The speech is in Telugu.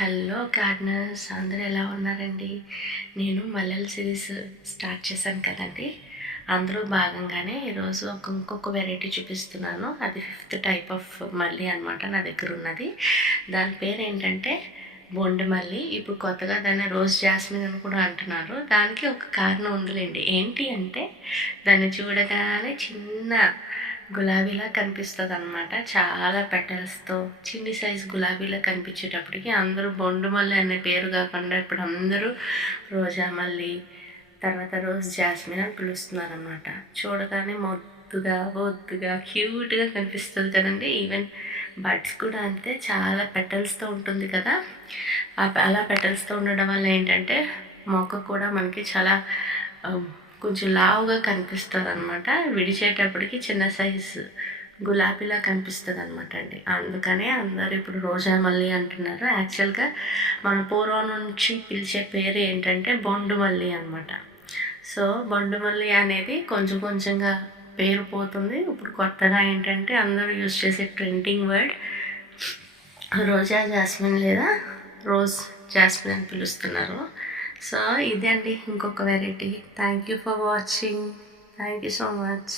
హలో గార్డెనర్స్, అందరూ ఎలా ఉన్నారండి? నేను మల్లెల సిరీస్ స్టార్ట్ చేశాను కదండి. అందులో భాగంగానే ఈరోజు ఇంకొక వెరైటీ చూపిస్తున్నాను. అది 5th టైప్ ఆఫ్ మల్లి అనమాట నా దగ్గర ఉన్నది. దాని పేరు ఏంటంటే బొండు మల్లి. ఇప్పుడు కొత్తగా దాన్ని రోజ్ జాస్మిన్ అని కూడా అంటున్నారు. దానికి ఒక కారణం ఉందిలేండి. ఏంటి అంటే దాన్ని చూడగానే చిన్న గులాబీలా కనిపిస్తుంది అనమాట. చాలా పెటల్స్తో చిన్ని సైజ్ గులాబీలా కనిపించేటప్పటికి అందరూ బొండు మల్లి అనే పేరు కాకుండా ఇప్పుడు అందరూ రోజా మల్లి, తర్వాత రోజ్ జాస్మిన్ అని పిలుస్తున్నారు అనమాట. చూడగానే బొద్దుగా క్యూట్గా కనిపిస్తుంది కదండి. ఈవెన్ బడ్స్ కూడా అంతే, చాలా పెటల్స్తో ఉంటుంది కదా. అలా పెటల్స్తో ఉండడం వల్ల ఏంటంటే మొక్క కూడా మనకి చాలా కొంచెం లావుగా కనిపిస్తుంది అనమాట. విడిచేటప్పటికి చిన్న సైజు గులాబీలా కనిపిస్తుంది అనమాట అండి. అందుకనే అందరూ ఇప్పుడు రోజా మల్లి అంటున్నారు. యాక్చువల్గా మన పూర్వం నుంచి పిలిచే పేరు ఏంటంటే బొండు మల్లి అనమాట. సో బొండు మల్లి అనేది కొంచెంగా పేరు పోతుంది. ఇప్పుడు కొత్తగా ఏంటంటే అందరూ యూజ్ చేసే ట్రెండింగ్ వర్డ్ రోజా జాస్మిన్ లేదా రోజ్ జాస్మిన్ అని పిలుస్తున్నారు. సో ఇదే అండి ఇంకొక variety. Thank you for watching. Thank you so much.